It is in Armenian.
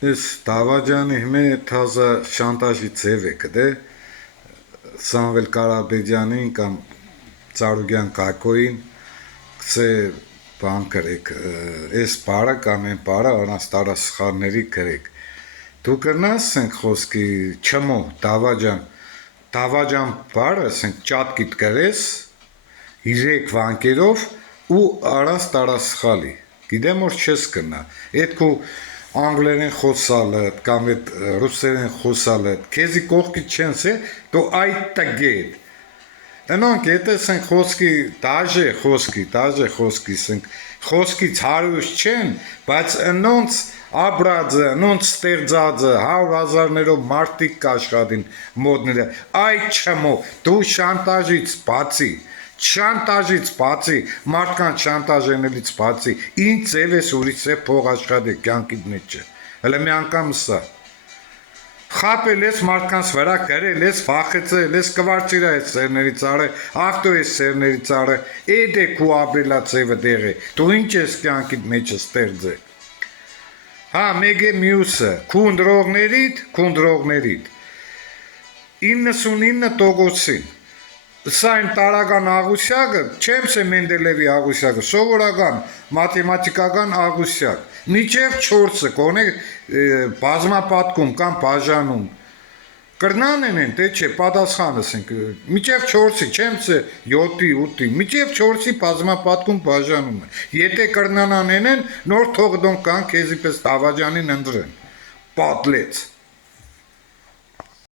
Ես Դավաջանի հիմա թազա շանտաժի ձև է կդե Սամվել Կարապետյանին կամ Ծառուգյան Կակոին կսե բան կրեք այս բարը կամ այն բարը առանց տարասխալների կրեք դու կրնաս ենք խոսքի չմո Դավաջան բարը ասենք ճատկիտ կրես 3 վանկերով ու առանց տարասխալի գիտեմ որ չես կնա այդ քո անգլերեն խոսալը կամ այդ ռուսերեն խոսալը քեզի կողքի չենս է դու այդ տգետ Անոնք եթե խոսքի սենք խոսքից հարուս չեն բայց անոնց աբրածը անոնց ստեղծածը 100,000-ներով մարդիկ կաշխատին մոդները այդ չմո դու շանտաժից բացի մարդկանց շանտաժենելից բացի ինչ ձև ես ուրիշ է փող աշխատի կյանքիդ մեջը հələ մի անգամ սա խապել ես մարդկանց վրա գրել ես վախեցել ես կվարծիրա ես սերներից արը ավտո ես սերներից արը էդ է քու ապրելացեվը դեղը դու ինչ ես կյանքիդ մեջը ստեղծե հա մեկ է մյուսը քունդրողներիդ 99%-ին Սա այն տարական աղուսյակը, չեմ սե Մենդելևի աղուսյակը, սովորական մաթեմատիկական աղուսյակ, միջև 4-ը կոնե բազմապատկում կամ բաժանում, կրնան են, թե չէ, պատասխանս ենք, միջև 4-ի, չեմ սե 7-ի, 8-ի, միջև 4-ի բազմապատկում բաժանում է, եթե կրնանան են, նոր թող դոնք կան կեզի պես Դավաջանին ընդրեն, պատլեց